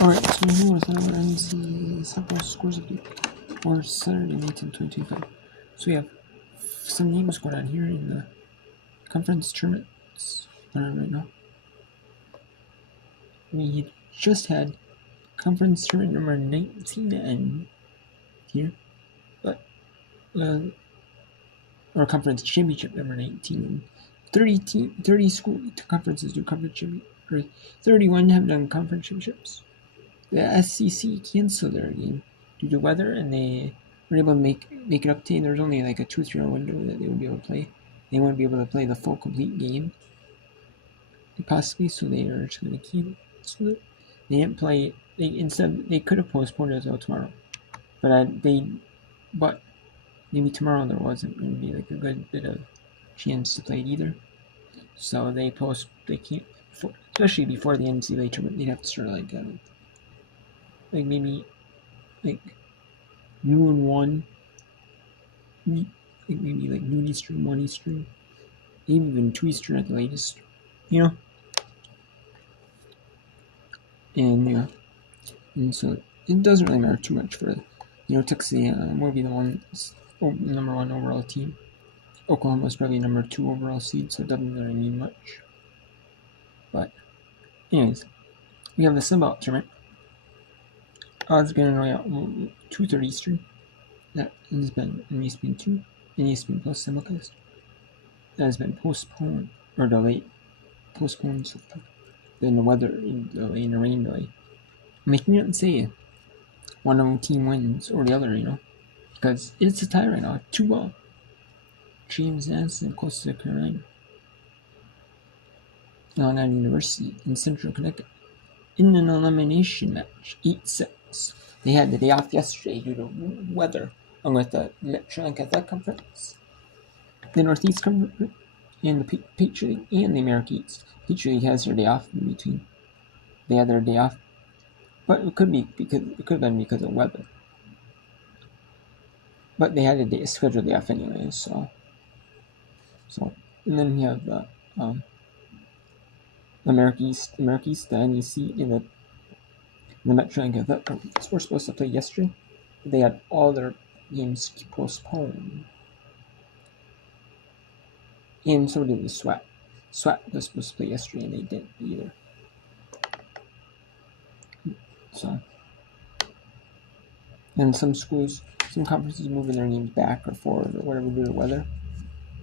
Alright, so here with our NC several scores of the or Saturday night in 2025. So we have some games going on here in the conference tournaments right now. We just had conference tournament number 19 end here, but or conference championship number 19. 30 school conferences do conference championship, or 31 have done conference championships. The SCC canceled their game due to weather, and they were able to make it up to. There was only like a 2-3 hour window that they would be able to play. They wouldn't be able to play the full complete game, possibly, so they are just going to cancel it. They didn't play. They could have postponed it until tomorrow, but maybe tomorrow there wasn't going to be like a good bit of chance to play it either. So they can't, especially before the NCAA tournament, they'd have to start like maybe like noon 1, maybe like noon Eastern, 1 Eastern, maybe even 2 Eastern at the latest, and so it doesn't really matter too much for Texas A&M will be the number 1 overall team. Oklahoma's probably number 2 overall seed, so it doesn't really mean much. But anyways, we have the Sunbelt tournament. Odds been right out 2:30 Eastern. That has been in ESPN 2 and ESPN Plus simulcast. That has been postponed or delayed. Postponed so then the weather delay and the rain delay. Making it say one of the team wins or the other, because it's a tie right now, 2-2. James Nass and Coastal Carolina. Long Island University in Central Connecticut. In an elimination match, 8-6. They had the day off yesterday due to weather, along with the Metro-Atlantic Athletic Conference, the Northeast Conference, and the Patriot League and the America East. Patriot League has their day off in between. They had their day off, but it could have been because of weather. But they had a scheduled day off anyway, so and then we have the America East, the NEC, and the Metro-Atlantic Athletic Conference were supposed to play yesterday. They had all their games postponed. And so did the SWAT. SWAT was supposed to play yesterday, and they didn't either. So, and some conferences moving their games back or forward or whatever due to weather.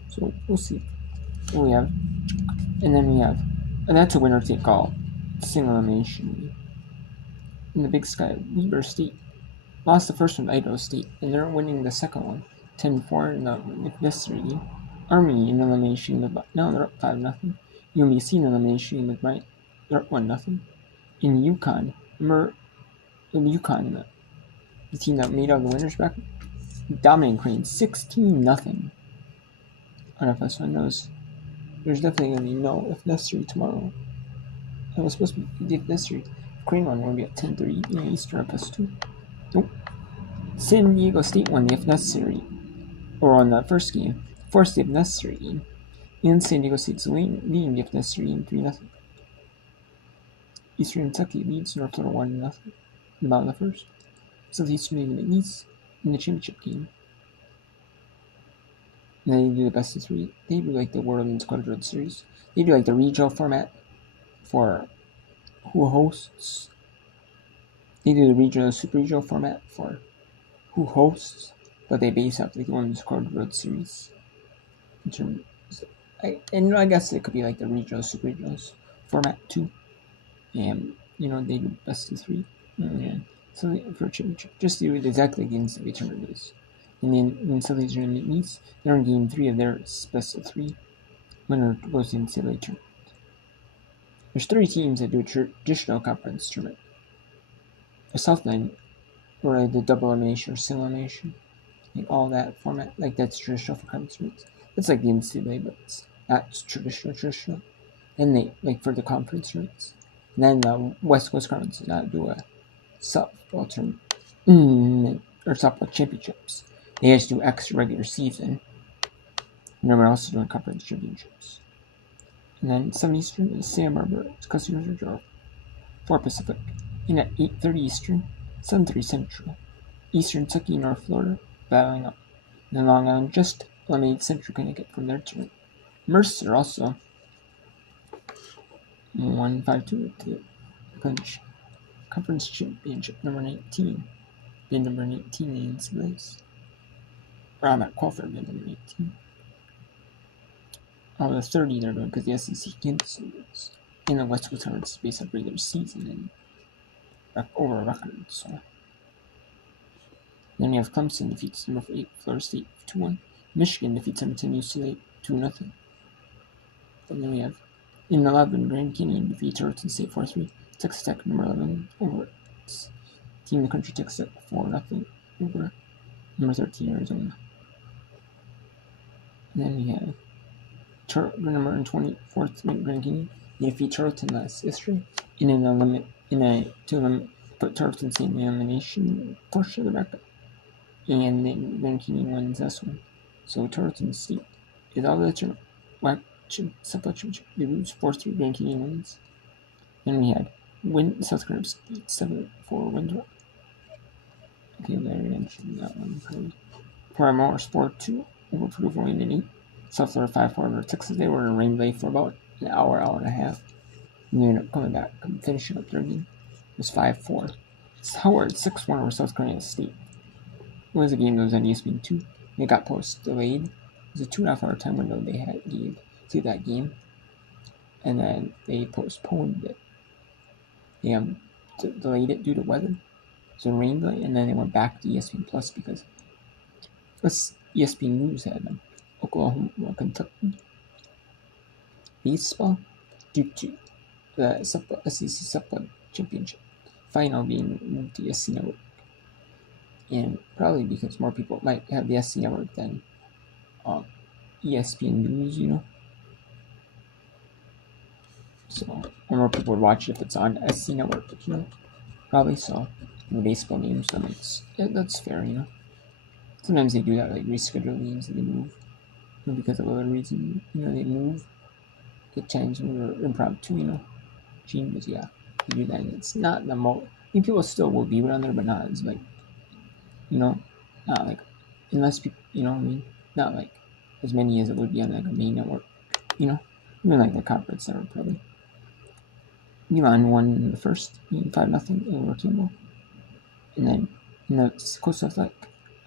So we'll see what we have. And that's a winner take all single elimination. In the Big Sky, Weber State lost the first one to Idaho State, and they're winning the second one 10-4 in the necessary game. Army in elimination with now they're up 5-0. UMBC in elimination with Bryant, they're up 1-0. In UConn, remember UConn, the team that made out the winners bracket, dominating Crane 16-0 on FS1. There's definitely going to be no if necessary tomorrow. It was supposed to be if necessary. Crane one will be at 10:30 Eastern FS2. Nope. San Diego State won the if necessary, or on the first game, forced the if necessary game, and San Diego State's leading the if necessary game 3-0. Eastern Kentucky leads North Florida 1-0 in the bottom of the first. Southeastern Union East in the championship game. And then they do the best of 3. They do like the World and Squad World Series. They do like the regional format for who hosts. They do the regional super regional format for who hosts, but they base out like the Women's Squad World Series. I guess it could be like the regional super regionals format too. And they do best of 3. And so for championship, just do it exactly against the tournament is. And then in Southeastern East, they're in game 3 of their best of 3. Winner goes to the NCAA tournament. There's 3 teams that do a traditional conference tournament. The Southland, or the double elimination or single elimination, like all that format, like that's traditional for conference tournaments. It's like the NCAA, but it's not traditional. And they like for the conference tournaments. And then the West Coast Conference does not do a softball tournament or softball championships. They just do extra regular season. And then we're also doing conference championships. And then 7 Eastern is Santa Barbara, it's Customers Reserve, 4 Pacific. And at 8:30 Eastern, 7:30 Central, Eastern Kentucky, North Florida, battling up. And then Long Island just eliminated Central Connecticut from their tournament. Mercer also won 5-2 to clinch conference championship number 19. Bid number 19 in NCAA's. Or I'm at qualifier bid number 19. The 30 they're doing because the SEC canceled this. In the West Coast Conference based on regular season and over a record. So then you have Clemson defeats number 8 Florida State 2-1. Michigan defeats number 10 UCLA 2-0. And then we have in 11 Grand Canyon defeats Tarleton State 4-3. Texas Tech number 11 over team in the country Texas Tech 4-0 over number 13 Arizona. And then we have number 24th Grand Canyon. They defeat Tarleton last history to put Tarleton State in the elimination portion of the bracket. And then Grand Canyon wins this one. So Tarleton State is out of the tournament. They lose 4-3. Grand Canyon wins. Then we had South Carolina State 7-4 Winthrop. Okay, I already mentioned that one. Paramore Sport 2 over Purdue 4-8. South Florida 5-4 over Texas. They were in a rain delay for about an hour and a half. And they ended up coming back, finishing up their game. It was 5-4. Howard 6-1 over South Carolina State. It was a game that was on ESPN 2. It got delayed. It was a 2.5 hour time window they had to that game. And then they postponed it. They delayed it due to weather. So rain delay, and then they went back to ESPN Plus because ESPN News had Oklahoma, Kentucky baseball due to the SEC Supplemental Championship final being moved to SC Network. And probably because more people might have the SC Network than ESPN News, So more people would watch it if it's on SC Network, Probably so. In the baseball games, that's fair, Sometimes they do that, like reschedule games and they move. Because of other reason, they move. At times when we're impromptu, changes, yeah. They do that. And it's not the most. People still will be on there, but not as not like, unless people, not like as many as it would be on like a main network, even like the conference network probably. Elon won the first 5-0 over Kimball. And then in the Coast of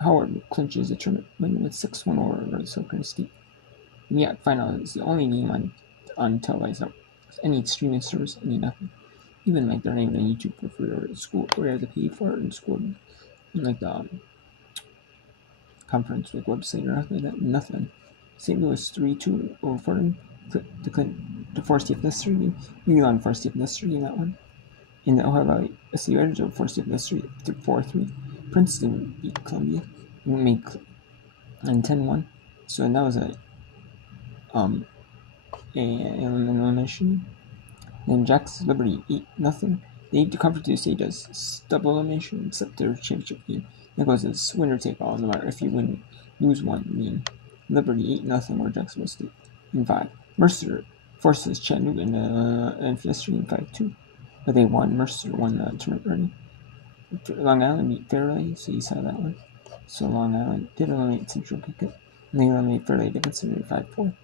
Howard clinches the tournament win with 6-1 over South Carolina State. And yeah, final is the only game on televised network. Any streaming service, nothing. Even they're not even on YouTube for free or school, or you have to pay for it in school. The conference website or nothing like that. Nothing. St. Louis 3-2 over Fordham to force Steve Nestor game. Elon forced Steve Nestor in that one. In the Ohio Valley SC Riders over Steve Nestor 4-3. Princeton beat Columbia and made 10-1. So that was an elimination. Then Jackson Liberty 8-0. They conference to say does double elimination except their championship game. That goes as winner take all, no matter if you lose one. Liberty 8-0 or Jacksonville State in 5. Mercer forces Chattanooga and Fiesta in 5-2, but they won. Mercer won the tournament already. Long Island beat Fairleigh, so you saw that one. So Long Island did eliminate Central Connecticut, and they eliminated Fairleigh Dickinson in 5-4.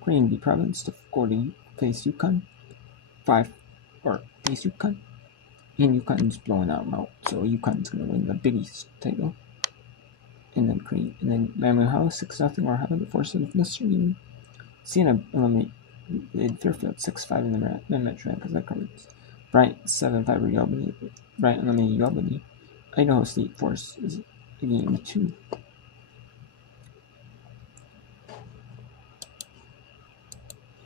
Crane beat Providence to go to face UConn. 5 or face UConn. And UConn's blowing them out, so UConn's going to win the Big East title. And then Miami Ohio 6-0 or Ohio the force of Michigan. Siena eliminated Fairfield 6-5 in the Metro because that covers. Bryant 7-5 over Albany. Bryant eliminated Albany. Idaho State force is game 2.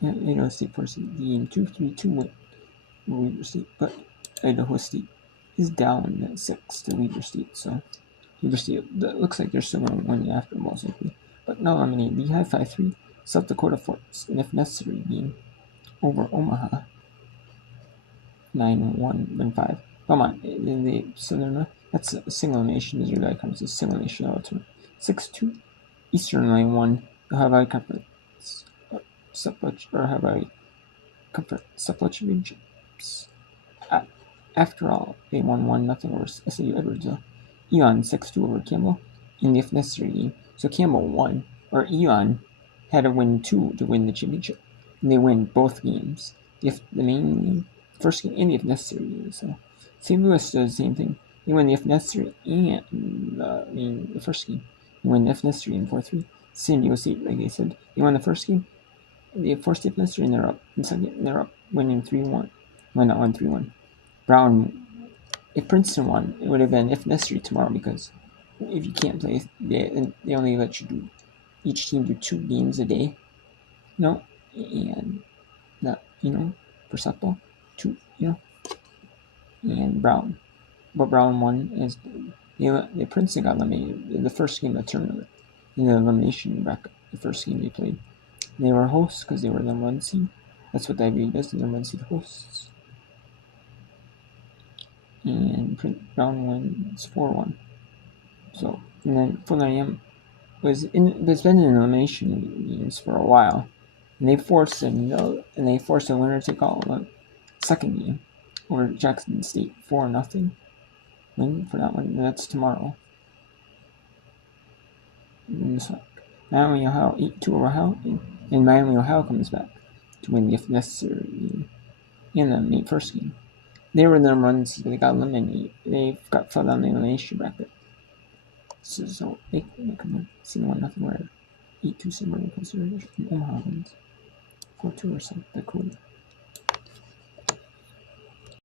Idaho State force is game 2, 3-2 win Weber State, but Idaho State is down at 6 to Weber State, so Weber State looks like they're still going to win after most likely. But now eliminate Lehigh 5-3, South Dakota force, and if necessary, game over Omaha 9-1 and 5. Belmont in the Southern. That's a single elimination. Israeli Conference is single elimination ultimate 6-2. Eastern Illinois 1. Ohio Valley Conference Ohio Valley Conference Championships at After all, they won 1-0 over SAU Edwards. Eon 6-2 over Campbell in the if necessary game. So Campbell won, or Eon had to win 2 to win the championship. And they win both games. The main game, first game, and the if necessary game. So St. Louis does the same thing. They win the if necessary and the first game. They win the if necessary in 4-3. San Diego State, like I said, they won the first game. They forced the if necessary and they're up. In second, they're up, winning 3-1. Well, not 1-3-1. Brown, if Princeton won, it would have been if necessary tomorrow because if you can't play, they only let you do each team do 2 games a day, and that for softball, 2, and Brown, but Brown won as the Princeton got eliminated in the first game of the tournament in the elimination bracket. The first game they played, they were hosts because they were the 1 seed. That's what the Ivy League does. They're 1 seed hosts. And Brown wins 4-1. So, and then Fulton A&M has been in elimination games for a while, and they forced a winner to call the second game over Jackson State 4-0 win for that one. And that's tomorrow. Miami, Ohio 8-2 over Ohio, and Miami, Ohio comes back to win the if necessary game in the first game. They were the number 1 seed, they got eliminated. They got fell down the elimination bracket. So they can see 1-0 where 8-2 Suburban consideration from Omaha wins 4-2 or South Dakota.